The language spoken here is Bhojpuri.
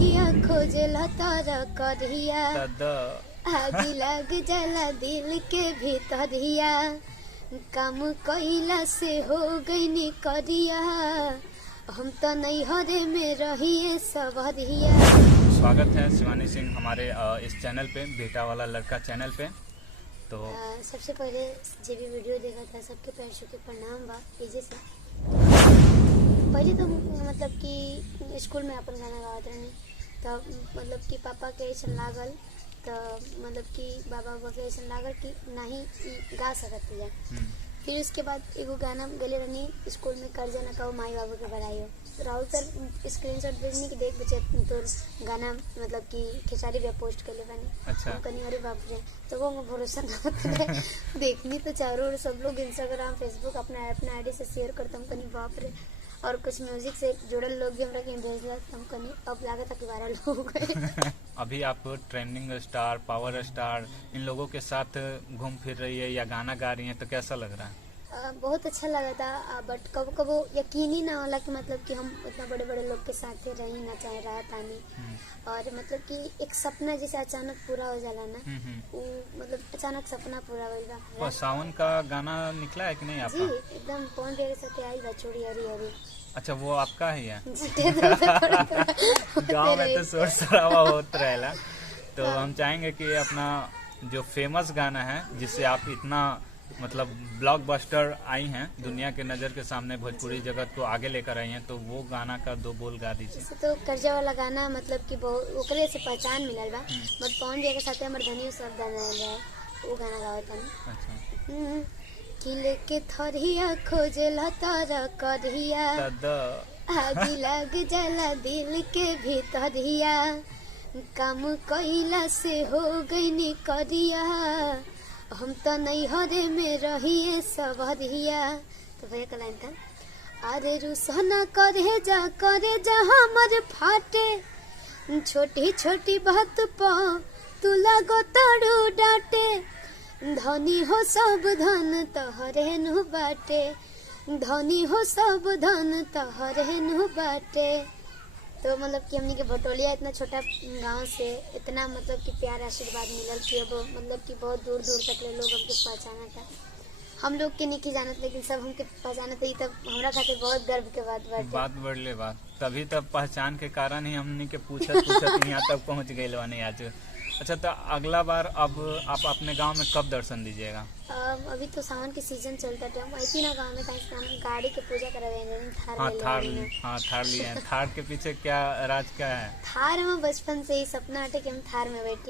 थरिया खोजला तारा करिया आग लग जाला दिल के भीतरिया काम कइला से हो गई करिया हम तो नैहरे में रहिए सबरिया। स्वागत है शिवानी सिंह हमारे इस चैनल पे, बेटा वाला लड़का चैनल पे। तो सबसे पहले जो भी वीडियो देखा था सबके पैर छू के प्रणाम बा। एजे से पहले तो मतलब कि स्कूल में अपन गाना गावत रहनी, तब मतलब कि पापा के ऐसा लागल, तो मतलब कि बाबा के ऐसा लागल कि नहीं गा सकत जा। फिर उसके बाद एगो गाना गले रहनी स्कूल में, कर जाना कहो माई बाबू के बड़ाई हो। राहुल सर स्क्रीनशॉट भेजनी कि देख बच्चे तो गाना मतलब कि खेसारी पे पोस्ट कर ले बने। अच्छा। कहीं अरे बाप रे, तो वो भरोसा ना होता है देखनी तो चारों ओर सब लोग इंस्टाग्राम फेसबुक अपना आईडी से शेयर करता हूँ कहीं बाप रे, और कुछ म्यूजिक से जुड़ल लोग भी हमरा कहीं भेज दिया हम कहीं अब लागत कि वायरल हो गए। अभी आप ट्रेंडिंग स्टार, पावर स्टार, इन लोगों के साथ घूम फिर रही है या गाना गा रही है, तो कैसा लग रहा है? बहुत अच्छा लगा था, बट कब कब यकीन ही ना होला कि मतलब कि हम इतना बड़े बड़े लोग के साथ रही ना चाहे रहा तानी, और मतलब कि एक सपना जैसे अचानक पूरा हो जाला ना, वो मतलब अचानक सपना पूरा हो गया। और सावन का गाना निकला है कि नहीं आपका? जी एकदम पवन भैया के साथ आई बा चूड़ी हरी हरी। अच्छा, वो आपका ही है? गाँव में तो शोर शराबा होता रहेला, तो हम चाहेंगे कि अपना जो फेमस गाना है जिससे आप इतना मतलब ब्लॉकबस्टर आई हैं, दुनिया के नजर के सामने भोजपुरी जगत को आगे लेकर आई हैं, तो वो गाना का दो बोल गा दीजिए। तो कर्जा वाला गाना मतलब कि बहुत ओकरे से पहचान मिलल बा, बट पवन भैया के साथ हमर धनी सब गाना है वो गाना गावत हन। अच्छा। किले के थरिया खोजला तारा करिया आग लग जाला दिल के भीतरिया काम कइला से हो गई करिया हम तो नैहरे में रहिए सबरिया। तो भैया का लाइन था, अरे रुसना करे जा हमर फाटे छोटी छोटी बात पा तू लागो तड़ू डांटे धनी हो सब धन तोहरे नु बाटे धनी हो सब धन तोहरे नु बाटे। तो मतलब कि हमनी के भटोलिया इतना छोटा गांव से इतना मतलब कि प्यार आशीर्वाद मिलल कि अब मतलब कि बहुत दूर दूर तक ले लोग हमके पहचाना था। हम लोग के नहीं जानत लेकिन सब हमके पहचाना था, तब हमरा खातिर बहुत गर्व के बात बढ़ले बात। तभी तब पहचान के कारण ही हमनी के पूछत यहाँ तक पहुँच गए वानी आज। अच्छा, तो अगला बार अब आप अपने गांव में कब दर्शन दीजिएगा? अभी तो सावन के सीजन चलता है, हम ऐसी ना गांव में कहीं हम गाड़ी के पूजा करावे थार लिए। थार के पीछे क्या राज क्या है? थार में बचपन से ही सपना हटे कि हम थार में बैठे।